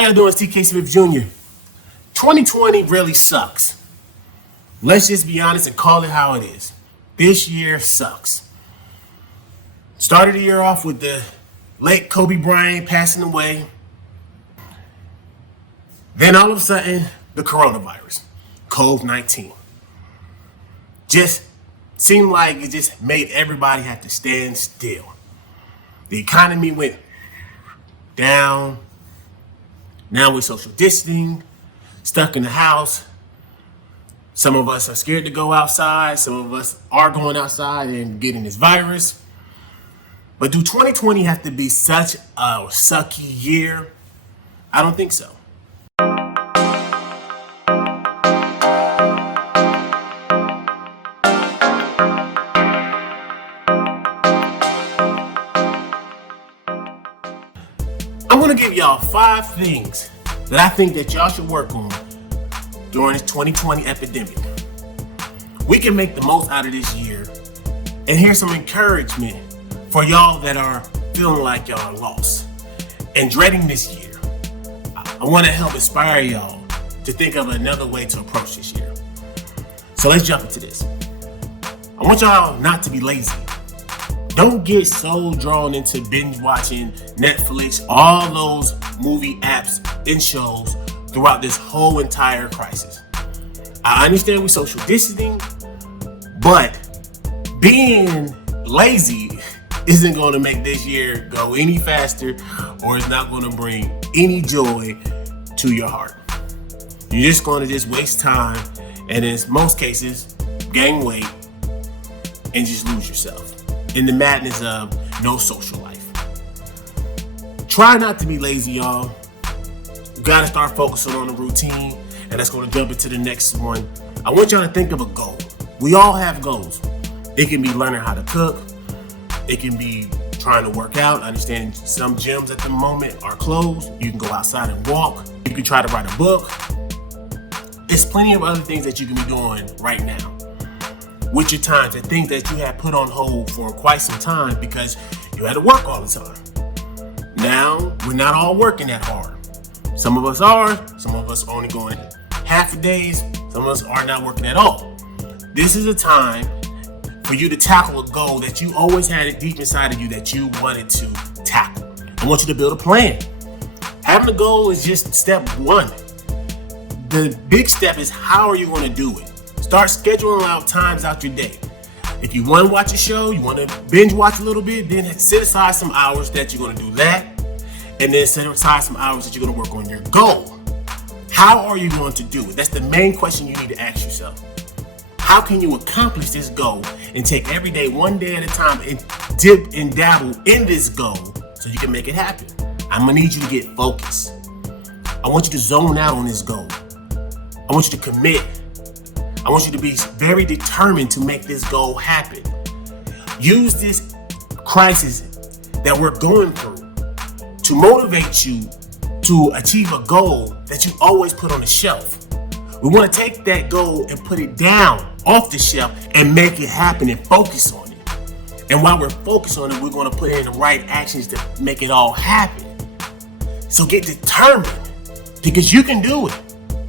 How y'all doing? It's TKSmithjr. 2020 really sucks. Let's just be honest and call it how it is. This year sucks. Started the year off with the late Kobe Bryant passing away. Then all of a sudden, the coronavirus, COVID-19. Just seemed like it just made everybody have to stand still. The economy went down. Now we're social distancing, stuck in the house. Some of us are scared to go outside. Some of us are going outside and getting this virus. But do 2020 have to be such a sucky year? I don't think so. I'm gonna give y'all 5 things that I think that y'all should work on during this 2020 epidemic. We can make the most out of this year, and here's some encouragement for y'all that are feeling like y'all are lost and dreading this year. I want to help inspire y'all to think of another way to approach this year. So let's jump into this. I want y'all not to be lazy. Don't get so drawn into binge watching Netflix, all those movie apps and shows throughout this whole entire crisis. I understand we're social distancing, but being lazy isn't going to make this year go any faster, or it's not going to bring any joy to your heart. You're just going to just waste time, and in most cases, gain weight and just lose yourself in the madness of no social life. Try not to be lazy, y'all. You gotta start focusing on the routine, and that's gonna jump into the next one. I want y'all to think of a goal. We all have goals. It can be learning how to cook. It can be trying to work out. I understand some gyms at the moment are closed. You can go outside and walk. You can try to write a book. There's plenty of other things that you can be doing right now with your time, the things that you had put on hold for quite some time because you had to work all the time. Now, we're not all working that hard. Some of us are, some of us are only going half a days, some of us are not working at all. This is a time for you to tackle a goal that you always had it deep inside of you that you wanted to tackle. I want you to build a plan. Having a goal is just step one. The big step is how are you going to do it? Start scheduling out times out your day. If you want to watch a show, you want to binge watch a little bit, then set aside some hours that you're going to do that. And then set aside some hours that you're going to work on your goal. How are you going to do it? That's the main question you need to ask yourself. How can you accomplish this goal and take every day, one day at a time, and dip and dabble in this goal so you can make it happen? I'm going to need you to get focused. I want you to zone out on this goal. I want you to commit. I want you to be very determined to make this goal happen. Use this crisis that we're going through to motivate you to achieve a goal that you always put on the shelf. We want to take that goal and put it down off the shelf and make it happen and focus on it. And while we're focused on it, we're going to put in the right actions to make it all happen. So get determined because you can do it.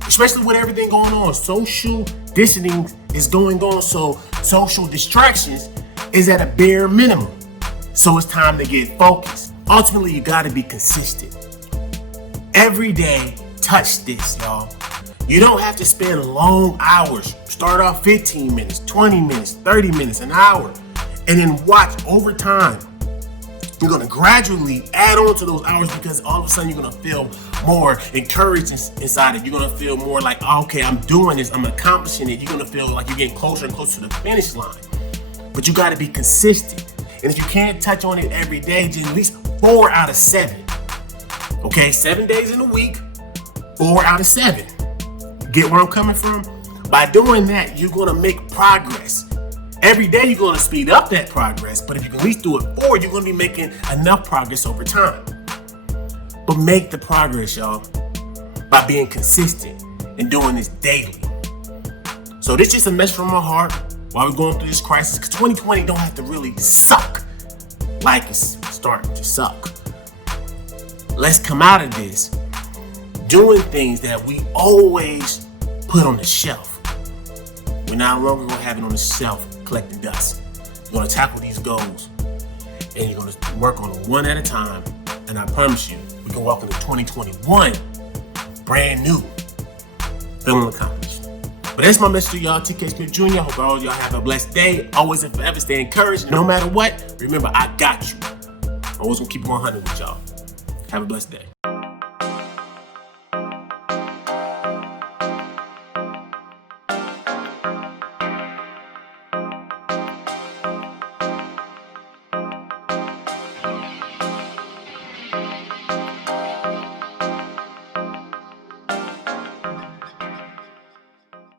Especially with everything going on. Social distancing is going on, so social distractions is at a bare minimum. So it's time to get focused. Ultimately, you gotta be consistent. Every day, touch this, y'all. You don't have to spend long hours. Start off 15 minutes, 20 minutes, 30 minutes, an hour, and then watch over time. You're gonna gradually add on to those hours because all of a sudden you're gonna feel more encouraged inside it. You're gonna feel more like, oh, okay, I'm doing this, I'm accomplishing it. You're gonna feel like you're getting closer and closer to the finish line. But you gotta be consistent. And if you can't touch on it every day, just at least 4 out of 7. Okay, 7 days in a week, 4 out of 7. Get where I'm coming from? By doing that, you're gonna make progress. Every day you're going to speed up that progress, but if you can at least do it 4, you're going to be making enough progress over time. But make the progress, y'all, by being consistent and doing this daily. So this is just a message from my heart while we're going through this crisis, because 2020 don't have to really suck like it's starting to suck. Let's come out of this doing things that we always put on the shelf. We're not longer gonna have it on the shelf collecting dust. You're gonna tackle these goals and you're gonna work on them one at a time. And I promise you, we can walk into 2021 brand new, feeling accomplished. But that's my message to y'all, TKSmithjr. Hope all y'all have a blessed day. Always and forever stay encouraged. No matter what, remember, I got you. I'm always gonna keep it 100 with y'all. Have a blessed day.